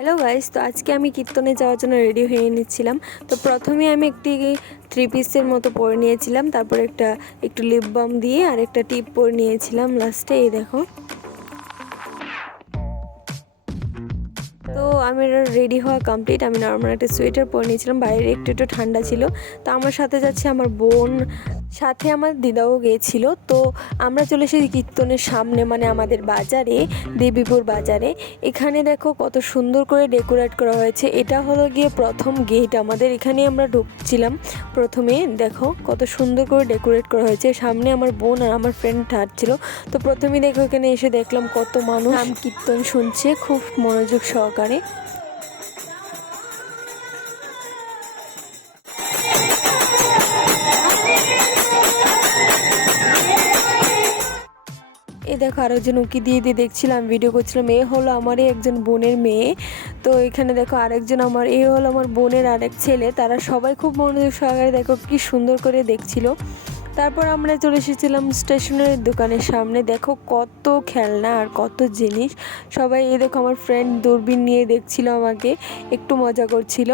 Hello guys, তো আজকে আমি কীর্তনে যাওয়ার জন্য রেডি হয়ে নিচ্ছিলাম। তো প্রথমে আমি একটি 3 পিসের মতো পরে নিয়েছিলাম, তারপর একটু লিপ বাম দিয়ে আর একটা টিপ পরে নিয়েছিলাম লাস্টে। এই দেখো, তো আমি রেডি হওয়া কমপ্লিট। আমি নর্মাল একটা সোয়েটার পরে নিয়েছিলাম, বাইরে একটু ঠান্ডা ছিল। তো আমার সাথে যাচ্ছে আমার বোন, সাথে আমার দিদাও গিয়েছিল। তো আমরা চলে এসেছি কীর্তনের সামনে, মানে আমাদের বাজারে, দেবীপুর বাজারে। এখানে দেখো কত সুন্দর করে ডেকোরেট করা হয়েছে। এটা হলো গিয়ে প্রথম গেট আমাদের, এখানে আমরা ঢুকছিলাম প্রথমে। দেখো কত সুন্দর করে ডেকোরেট করা হয়েছে। সামনে আমার বোন আর আমার ফ্রেন্ড হাঁটছিল। তো প্রথমেই দেখো এখানে এসে দেখলাম কত মানুষ নাম কীর্তন শুনছে খুব মনোযোগ সহকারে। এই দেখো আরেকজন উকি দিয়ে দেখছিলাম, ভিডিও করছিলাম। এ হলো আমারই একজন বোনের মেয়ে। তো এখানে দেখো আরেকজন হলো আমার বোনের আরেক ছেলে। তারা সবাই খুব মনোযোগ সহকারে দেখো কি সুন্দর করে দেখছিল। তারপর আমরা চলে এসেছিলাম স্টেশনারি দোকানের সামনে। দেখো কত খেলনা আর কত জিনিস। সবাই এই দেখো আমার ফ্রেন্ড দূরবীন নিয়ে দেখছিল, আমাকে একটু মজা করছিল।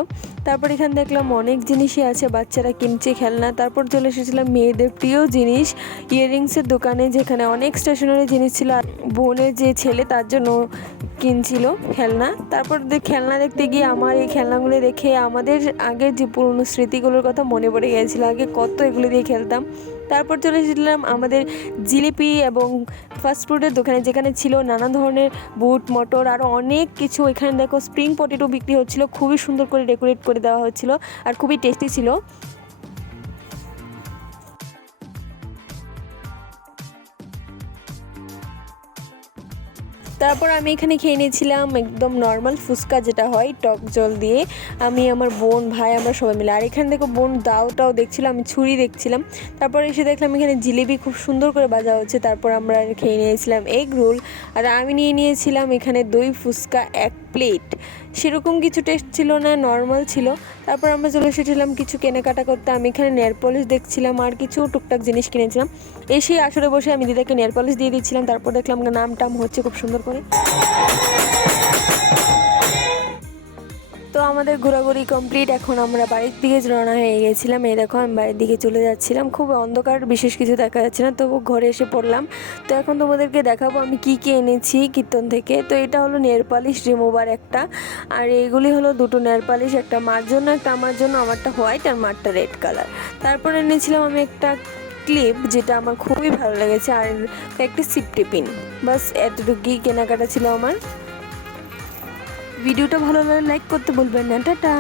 তারপর এখানে দেখলাম অনেক জিনিসই আছে, বাচ্চারা কিনছে খেলনা। তারপর চলে এসেছিলাম মেয়েদের প্রিয় জিনিস ইয়াররিংসের দোকানে, যেখানে অনেক স্টেশনারি জিনিস ছিল। আর বোনের যে ছেলে তার জন্য কিনছিল খেলনা। তারপর খেলনা দেখতে গিয়ে আমার এই খেলনাগুলো দেখে আমাদের আগের যে পুরনো স্মৃতিগুলোর কথা মনে পড়ে গিয়েছিলো। আগে কত এগুলো দিয়ে খেলতাম। তারপর চলে এসেছিলাম আমাদের জিলিপি এবং ফাস্টফুডের দোকানে, যেখানে ছিল নানা ধরনের বুট মটর আরও অনেক কিছু। এখানে দেখো স্প্রিং পটেটো বিক্রি হচ্ছিলো, খুবই সুন্দর করে ডেকোরেট করে দেওয়া হচ্ছিল আর খুবই টেস্টি ছিল। তারপর আমি এখানে খেয়ে নিয়েছিলাম একদম নর্মাল ফুচকা, যেটা হয় টক জল দিয়ে। আমি, আমার বোন, ভাই, আমরা সবাই মিলে। আর এখানে দেখো বোন দাওটাও দেখছিলাম, আমি ছুরি দেখছিলাম। তারপর এসে দেখলাম এখানে জিলিপি খুব সুন্দর করে ভাজা হচ্ছে। তারপর আমরা খেয়ে নিয়েছিলাম এগ রোল, আর আমি নিয়ে নিয়েছিলাম এখানে দই ফুচকা 1 প্লেট। সেরকম কিছু টেস্ট ছিল না, নর্মাল ছিল। তারপর আমরা চলে এসেছিলাম কিছু কেনাকাটা করতে। আমি এখানে নেল পলিশ দেখছিলাম আর কিছু টুকটাক জিনিস কিনেছিলাম। এসে আসরে বসে আমি দিদাকে নেল পলিশ দিয়ে দিচ্ছিলাম। তারপর দেখলাম নাম টাম হচ্ছে খুব সুন্দর করে। তো আমাদের ঘোরাঘুরি কমপ্লিট। এখন আমরা বাড়ির দিকে রওনা হয়ে গেছিলাম। এই দেখো আমি বাড়ির দিকে চলে যাচ্ছিলাম, খুব অন্ধকার, বিশেষ কিছু দেখা যাচ্ছে না, তবু ঘরে এসে পড়লাম। তো এখন তোমাদেরকে দেখাবো আমি কি কি এনেছি কীর্তন থেকে। তো এটা হলো নেল পালিশ রিমুভার একটা, আর এইগুলি হলো দুটো নেল পালিশ, একটা মার জন্য একটা আমার জন্য। আমারটা হোয়াইট আর মারটা রেড কালার। তারপর এনেছিলাম আমি একটা ক্লিপ, যেটা আমার খুবই ভালো লেগেছে, আর একটা সিফটি পিন। বাস এতটুকুই কেনাকাটা ছিল আমার। ভিডিওটা ভালো লাগলে লাইক করতে বলবেন না। টাটা।